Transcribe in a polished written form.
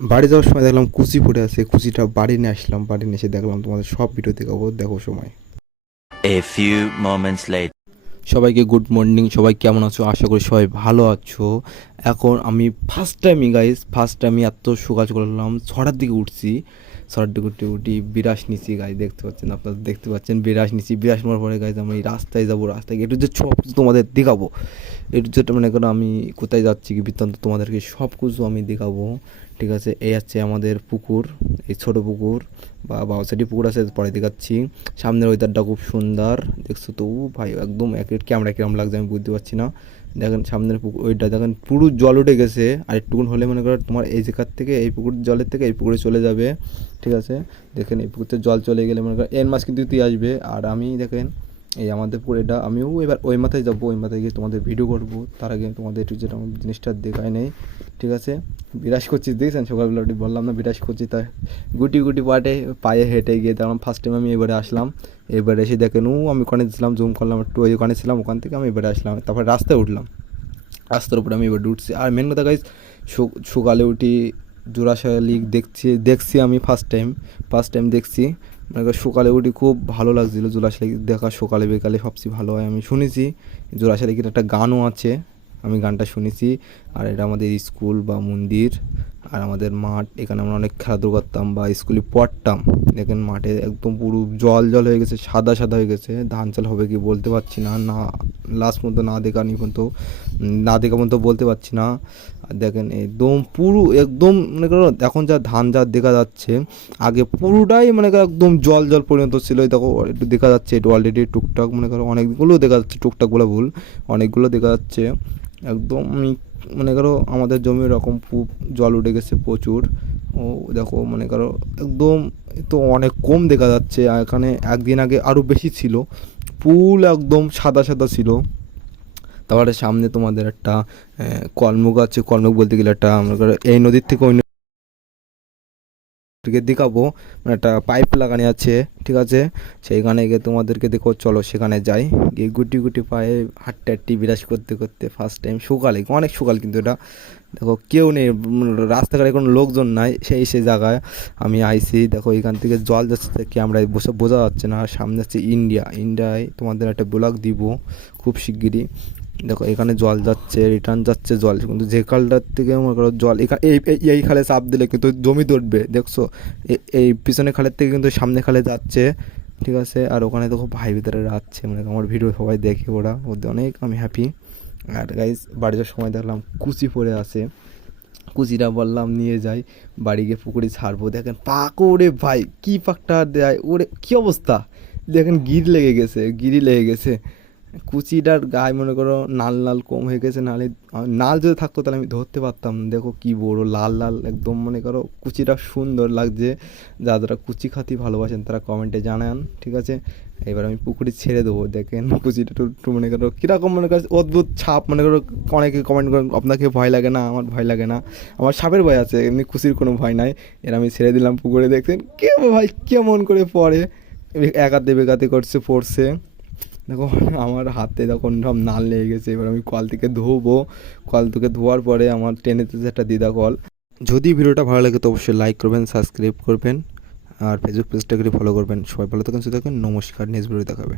বাড়ি যাওয়ার সময় দেখলাম কুচি পড়ে আছে, কুচিটা বাড়ি নিয়ে আসলাম, বাড়ি নিয়ে এসে দেখলাম তোমাদের সব ভিডিও দেখাবো, দেখো সময়। A few moments later. সবাইকে গুড মর্নিং, সবাই কেমন আছো? আশা করি সবাই ভালো আছো। এখন আমি ফার্স্ট টাইমই এত সকাল করলাম, 6টার দিকে উঠছি। 6টার দিকে উঠি বিরাস নিছি গাইজ, দেখতে পাচ্ছেন, আপনারা দেখতে পাচ্ছেন বিরাস নিছি। বিরাস নেওয়ার পরে গাইজ আমি রাস্তায় যাবো, রাস্তায় একটু যে সব কিছু তোমাদের দেখাবো। একটু যেটা মনে করো আমি কোথায় যাচ্ছি কি বৃত্তান্ত তোমাদেরকে সব কিছু আমি দেখাবো। ঠিক আছে, এই হচ্ছে আমাদের পুকুর, এই ছোটো পুকুর বা বাউসাইডি পুকুর আছে, পরে দেখাচ্ছি। সামনের ওয়েদারটা খুব সুন্দর, দেখছো তো ভাই, একদম এক ক্যামেরা কিরম লাগছে আমি বুঝতে পারছি না। দেখেন সামনের পুকুর, ওইটা দেখেন পুরো জল উঠে গেছে, আর একটুকুন হলে মনে করো তোমার এই জায়গার থেকে এই পুকুর জলের থেকে এই পুকুরে চলে যাবে। ঠিক আছে, দেখেন এই পুকুরতে জল চলে গেলে মনে করো এর মাছ কিন্তু তুই আসবে। আর আমি দেখেন এই আমাদের পুকুর, এটা আমিও এবার ওই মাথায় যাবো, ওই মাথায় গিয়ে তোমাদের ভিডিও করবো। তার আগে তোমাদের একটু যেটা আমার জিনিসটা দেখায় নেই। ঠিক আছে, বিরাজ করছি দেখছেন, সকালবেলা উঠে বললাম না বিরাজ করছি, তাই গুটি গুটি পাটে পায়ে হেঁটে গিয়ে দেখলাম ফার্স্ট টাইম আমি এবারে আসলাম। এবারে এসে দেখেন আমি ওখানে ছিলাম, জুম করলাম একটু, ওই ওখানে ছিলাম, ওখান থেকে আমি এবারে আসলাম, তারপরে রাস্তায় উঠলাম। রাস্তার উপরে আমি এবার উঠছি। আর মেন কথা গাইজ, সকালে উঠি জুরাশালিক দেখছি আমি ফার্স্ট টাইম দেখছি। মানে সকালে উঠি খুব ভালো লাগছিলো জুরাশালিক দেখা, সকালে বিকালে সবচেয়ে ভালো হয় আমি শুনেছি। জুরাশালিকের একটা গানও আছে, আমি গানটা শুনেছি। আর এটা আমাদের স্কুল বা মন্দির, আর আমাদের মাঠ, এখানে আমরা অনেক খেলাধুলা করতাম বা স্কুলে পড়তাম। দেখেন মাঠে একদম পুরো জল জল হয়ে গেছে, সাদা সাদা হয়ে গেছে। ধান চাল হবে কি বলতে পারছি না, না লাস্ট পর্যন্ত না দেখা পর্যন্ত বলতে পারছি না। আর দেখেন একদম পুরো একদম মনে করো এখন যা ধান যা দেখা যাচ্ছে, আগে পুরোটাই মনে করো একদম জল জল পরিণত ছিল। এই দেখো একটু দেখা যাচ্ছে, একটু অলরেডি টুকটাক মনে করো অনেকগুলো দেখা যাচ্ছে, টুকটাক বলা ভুল, অনেকগুলো দেখা যাচ্ছে। একদম মনে করো আমাদের জমি এরকম জল উঠে গেছে প্রচুর। ও দেখো মনে করো একদম, তো অনেক কম দেখা যাচ্ছে। আর এখানে একদিন আগে আরও বেশি ছিল, পুল একদম সাদা সাদা ছিল। তারপরে সামনে তোমাদের একটা কলমুখ আছে, কলমুখ বলতে গেলে একটা মনে করো এই নদীর থেকে ওই নদীকে দেখাবো, মানে একটা পাইপ লাগানো আছে। ঠিক আছে, সেইখানে গিয়ে তোমাদেরকে দেখো, চলো সেখানে যাই। গিয়ে গুটি গুটি পায়ে হাঁটতে হাঁটতে বিরাজ করতে করতে ফার্স্ট টাইম সকালে, অনেক সকাল কিন্তু এটা, দেখো কেউ নেই, রাস্তাঘাটে কোনো লোকজন নাই, সে জায়গায় আমি আইছি। দেখো এখান থেকে জল যাচ্ছে, ক্যামেরায় বসে বোঝা যাচ্ছে না। সামনে হচ্ছে ইন্ডিয়ায় তোমাদের একটা ব্লগ দিব খুব শিগগিরই। দেখো এখানে জল যাচ্ছে, রিটার্ন যাচ্ছে জল, কিন্তু যে খালটার থেকে মনে করো জল এখানে এই খালে চাপ দিলে কিন্তু জমি ধরবে, দেখছো এই পিছনে খালের থেকে কিন্তু সামনে খালে যাচ্ছে। ঠিক আছে, আর ওখানে দেখো ভাই ভিতরে যাচ্ছে, মানে আমার ভিডিও সবাই দেখে, ওদের অনেক আমি হ্যাপি। আর গাইজ বাড়ি যাওয়ার সময় দেখলাম কুচি পড়ে আছে, কুচিটা বললাম নিয়ে যাই, বাড়ি গিয়ে পুকুরে ছাড়বো। দেখেন পাক, ওরে ভাই কী পাকটা দেয়, ওরে কী অবস্থা, দেখেন গিরি লেগে গেছে কুচিটার গায়ে, মনে করো নাল নাল কম হয়ে গেছে, নালে নাল যদি থাকতো তাহলে আমি ধরতে পারতাম। দেখো কি বড় লাল লাল একদম, মনে করো কুচিটা সুন্দর লাগছে। যারা কুচি ভালোবাসেন তারা কমেন্টে জানান। ঠিক আছে, এবার আমি পুকুরে ছেড়ে দেবো। দেখেন কুচিটা একটু মনে করো কীরকম, মনে করো অদ্ভুত ছাপ, মনে করো অনেকে কমেন্ট করেন আপনাকে ভয় লাগে না, আমার ভয় লাগে না, আমার সাপের ভয় আছে, এমনি কুচির কোনো ভয় নাই। এর আমি ছেড়ে দিলাম পুকুরে, দেখছেন কে ভাই কেমন করে পড়ে, একাতে বেকাতে পড়ছে। দেখো আমার হাতে তখন সব নাল লেগে গেছে। এবার আমি কল থেকে ধোবো, কল থেকে ধোয়ার পরে আমার টেনেতে একটা দিদা কল। যদি ভিডিওটা ভালো লাগে তো অবশ্যই লাইক করবেন, সাবস্ক্রাইব করবেন, আর ফেসবুক পেজটাকে ফলো করবেন। সবাই ভালো থাকেন, সুস্থ থাকেন, নমস্কার, নেক্সট ভিডিও দেখাবে।